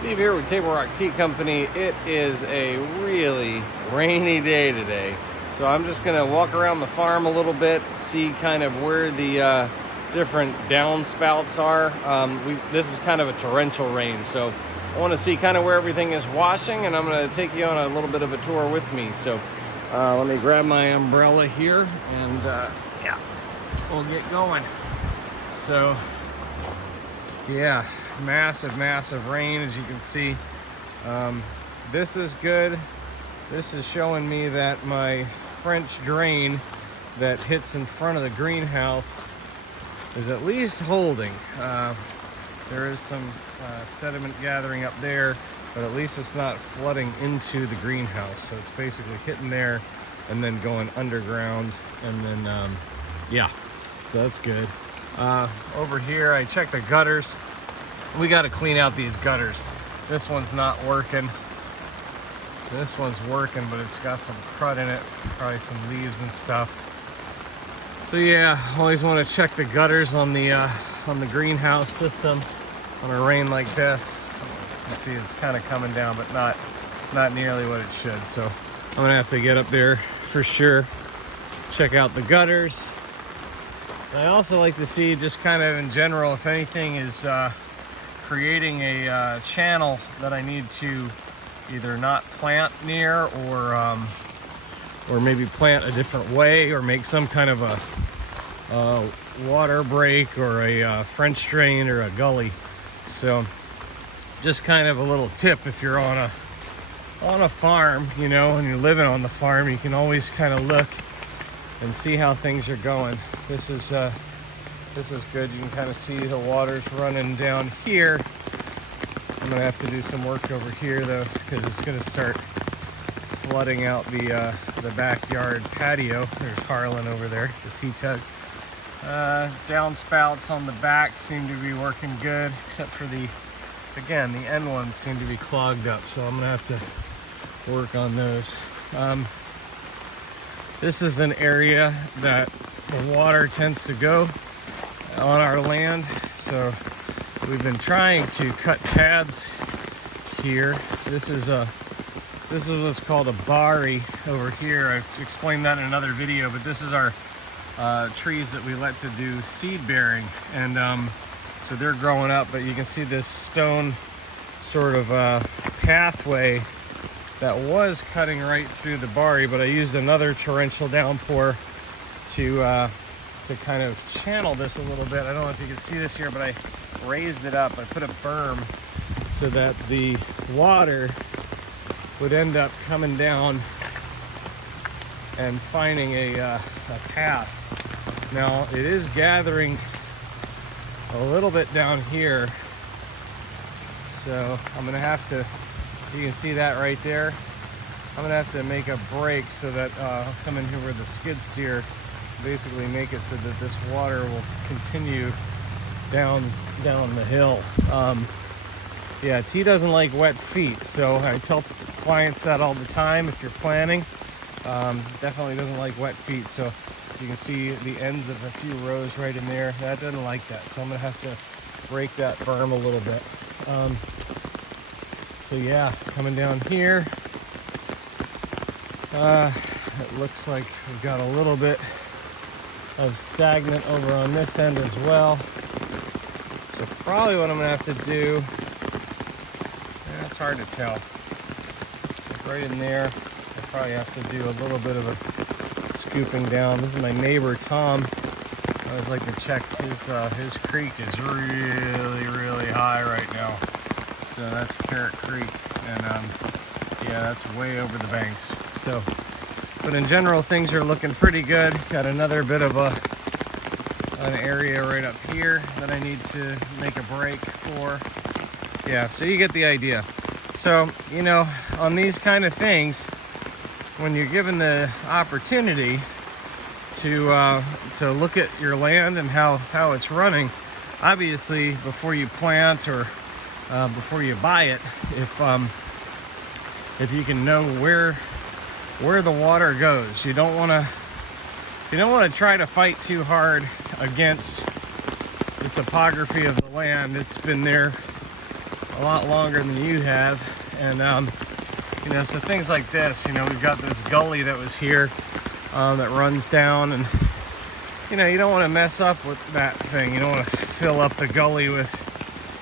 Steve here with Table Rock Tea Company. It is a really rainy day today, so I'm just going to walk around the farm a little bit, see kind of where the different downspouts are. This is kind of a torrential rain, so I want to see kind of where everything is washing, and I'm going to take you on a little bit of a tour with me. So let me grab my umbrella here, and yeah, we'll get going. So yeah, massive rain, as you can see. This is good. This is showing me that my French drain that hits in front of the greenhouse is at least holding. There is some sediment gathering up there, but at least it's not flooding into the greenhouse. So it's basically hitting there and then going underground, and then yeah, so that's good. Over here, I checked the gutters. We got to clean out these gutters. This one's not working. This one's working, but it's got some crud in it, probably some leaves and stuff. So yeah, always want to check the gutters on the greenhouse system on a rain like this. You can see it's kind of coming down, but not nearly what it should. So I'm gonna have to get up there for sure, check out the gutters. I also like to see, just kind of in general, if anything is creating a channel that I need to either not plant near, or maybe plant a different way, or make some kind of a water break, or a French drain, or a gully. So just kind of a little tip, if you're on a farm, you know, and you're living on the farm, you can always kind of look and see how things are going. This is good. You can kind of see the water's running down here. I'm gonna have to do some work over here though, because it's gonna start flooding out the backyard patio. There's Harlan over there, the tea tug. Downspouts on the back seem to be working good, except for the end ones seem to be clogged up. So I'm gonna have to work on those. This is an area that the water tends to go on our land, so we've been trying to cut paths here. This is what's called a bari over here. I've explained that in another video, but this is our trees that we let to do seed bearing, and so they're growing up. But you can see this stone sort of pathway that was cutting right through the bari, but I used another torrential downpour to kind of channel this a little bit. I don't know if you can see this here, but I raised it up. I put a berm so that the water would end up coming down and finding a path. Now it is gathering a little bit down here, so I'm gonna have to, you can see that right there. I'm gonna have to make a break so that I'll come in here where the skid steer, basically make it so that this water will continue down the hill. Yeah, tea doesn't like wet feet, so I tell clients that all the time. If you're planting, definitely doesn't like wet feet. So you can see the ends of a few rows right in there. That doesn't like that, so I'm gonna have to break that berm a little bit. So yeah, coming down here, it looks like we've got a little bit of stagnant over on this end as well. So probably what I'm gonna have to do, it's hard to tell. Right in there, I probably have to do a little bit of a scooping down. This is my neighbor Tom. I always like to check his creek is really high right now. So that's Carrot Creek, and yeah, that's way over the banks. So, but in general, things are looking pretty good. Got another bit of an area right up here that I need to make a break for. Yeah, so you get the idea. So, you know, on these kind of things, when you're given the opportunity to look at your land and how it's running, obviously before you plant or before you buy it, if you can know where the water goes, you don't want to try to fight too hard against the topography of the land. It's been there a lot longer than you have. And you know, so things like this, you know, we've got this gully that was here that runs down, and you know, you don't want to mess up with that thing. You don't want to fill up the gully with,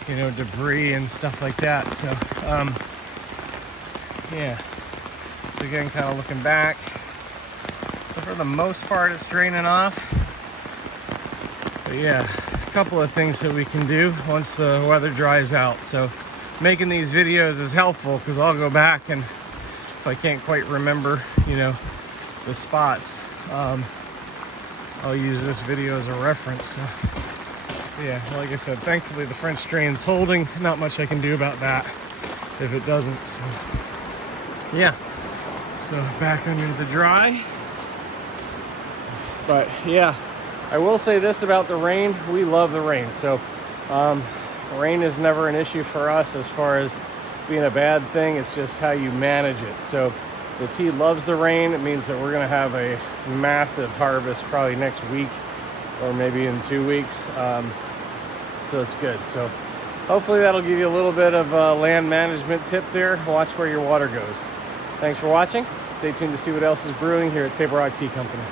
you know, debris and stuff like that. So yeah, so again, kind of looking back, so for the most part it's draining off. But yeah, a couple of things that we can do once the weather dries out. So making these videos is helpful because I'll go back, and if I can't quite remember, you know, the spots, I'll use this video as a reference. So yeah, like I said, thankfully the French drain's holding. Not much I can do about that if it doesn't. So yeah, so back under the dry. But yeah, I will say this about the rain: we love the rain. So rain is never an issue for us as far as being a bad thing. It's just how you manage it. So the tea loves the rain. It means that we're going to have a massive harvest probably next week or maybe in 2 weeks. So it's good. So hopefully that'll give you a little bit of a land management tip there. Watch where your water goes. Thanks for watching. Stay tuned to see what else is brewing here at Table Rock Tea Company.